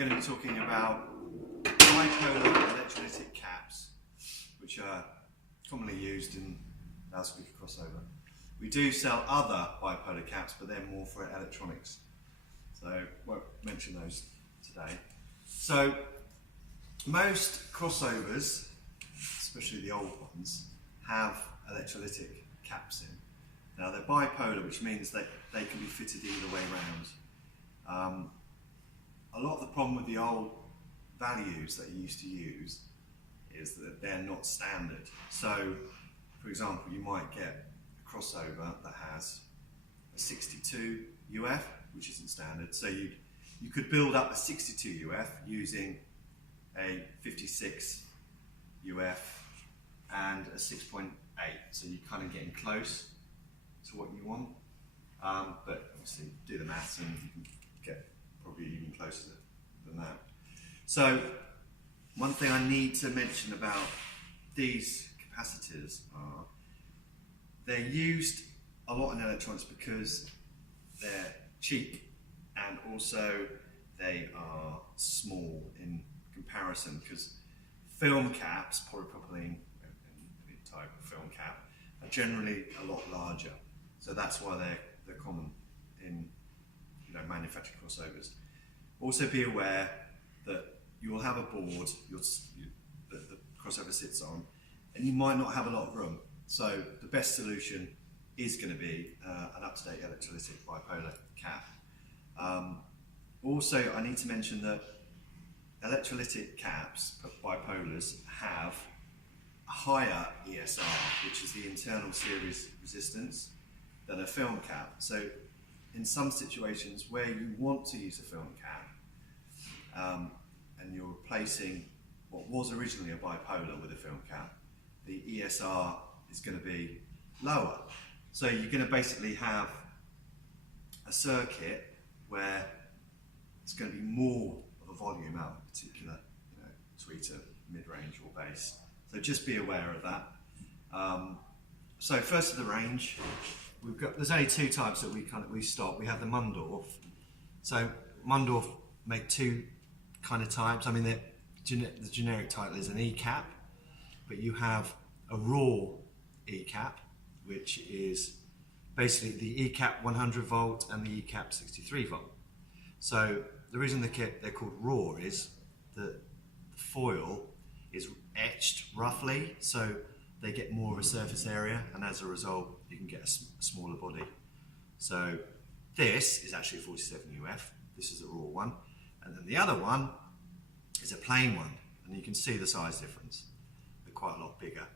going to be talking about bipolar electrolytic caps, which are commonly used in loudspeaker crossover. We do sell other bipolar caps, but they're more for electronics, so won't mention those today. So most crossovers, especially the old ones, have electrolytic caps in. Now they're bipolar, which means that they can be fitted either way around. A lot of the problem with the old values that you used to use is that they're not standard. So, for example, you might get a crossover that has a 62 UF, which isn't standard. So you could build up a 62 UF using a 56 UF and a 6.8. So you're kind of getting close to what you want. But obviously do the maths and you can get probably even closer than that. So one thing I need to mention about these capacitors are they're used a lot in electronics because they're cheap and also they are small in comparison, because film caps, polypropylene, any type of film cap, are generally a lot larger. So that's why they're common in manufactured crossovers. Also be aware that you will have a board that the crossover sits on, and you might not have a lot of room. So the best solution is going to be an up-to-date electrolytic bipolar cap. Also, I need to mention that electrolytic caps, bipolars, have a higher ESR, which is the internal series resistance, than a film cap. So in some situations where you want to use a film cap, and you're replacing what was originally a bipolar with a film cap, the ESR is going to be lower. So you're going to basically have a circuit where it's going to be more of a volume out of a particular tweeter, mid-range or bass. So just be aware of that. So first of the range, there's only two types that we stock. We have the Mundorf. So Mundorf make two kind of types. I mean, the generic title is an E-cap, but you have a raw E-cap, which is basically the E-cap 100 volt and the E-cap 63 volt. So the reason they're called raw is that the foil is etched roughly, so they get more of a surface area, and as a result you can get a smaller body. So this is actually a 47 UF, this is a raw one, and then the other one is a plain one, and you can see the size difference. They're quite a lot bigger.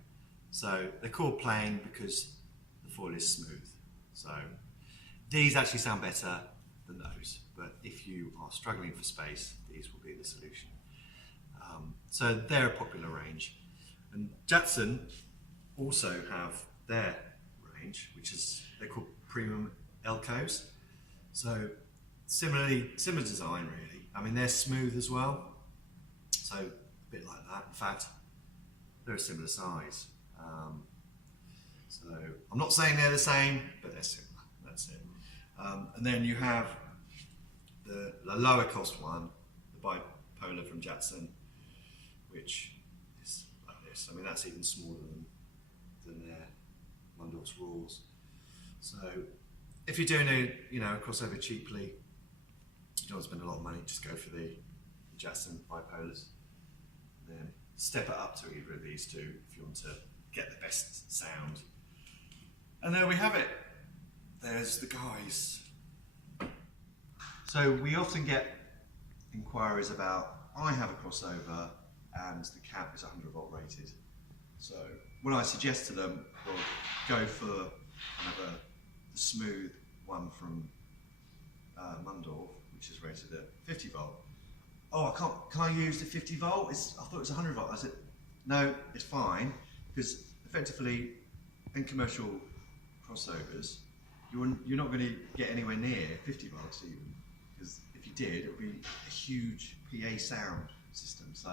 So they're called plain because the foil is smooth. So these actually sound better than those, but if you are struggling for space, these will be the solution. So they're a popular range. And Jantzen also have their range, which is, they're called premium Elcos. So similar design really. I mean, they're smooth as well. So a bit like that. In fact, they're a similar size. So I'm not saying they're the same, but they're similar. That's it. And then you have the lower cost one, the bipolar from Jantzen, which is like this. I mean, that's even smaller than their Mundorf's rules. So if you're doing a crossover cheaply, you don't want to spend a lot of money, just go for the Jantzen bipolars. Then step it up to either of these two if you want to get the best sound. And there we have it. There's the guys. So we often get inquiries about, I have a crossover and the cap is 100 volt rated. So when I suggest to them, well, go for kind of the smooth one from Mundorf, which is rated at 50 volt. Oh, can I use the 50 volt? I thought it was 100 volt. I said, no, it's fine, because effectively in commercial crossovers, you're not going to get anywhere near 50 volts even, because if you did, it would be a huge PA sound system. So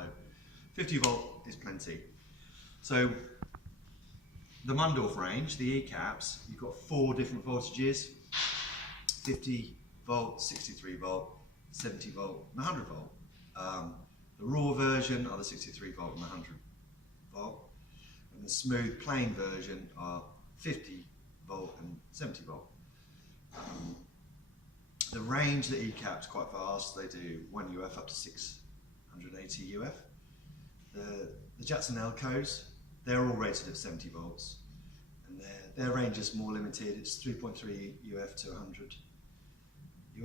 50 volt is plenty. So the Mundorf range, the E-caps, you've got 4 different voltages: 50 volt, 63 volt, 70 volt, and 100 volt. The raw version are the 63 volt and the 100 volt, and the smooth plain version are 50 volt and 70 volt. The range that ECAP is quite fast. They do 1 UF up to 680 UF. The Jantzen Elcos, they're all rated at 70 volts, and their range is more limited. It's 3.3 UF to 100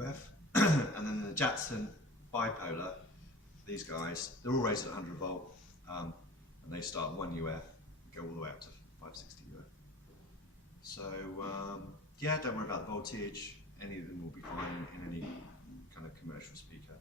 UF. And then the Jantzen bipolar, these guys, they're all rated at 100 volt, and they start 1 UF and go all the way up to 560 UF. So yeah, don't worry about the voltage. Any of them will be fine in any kind of commercial speaker.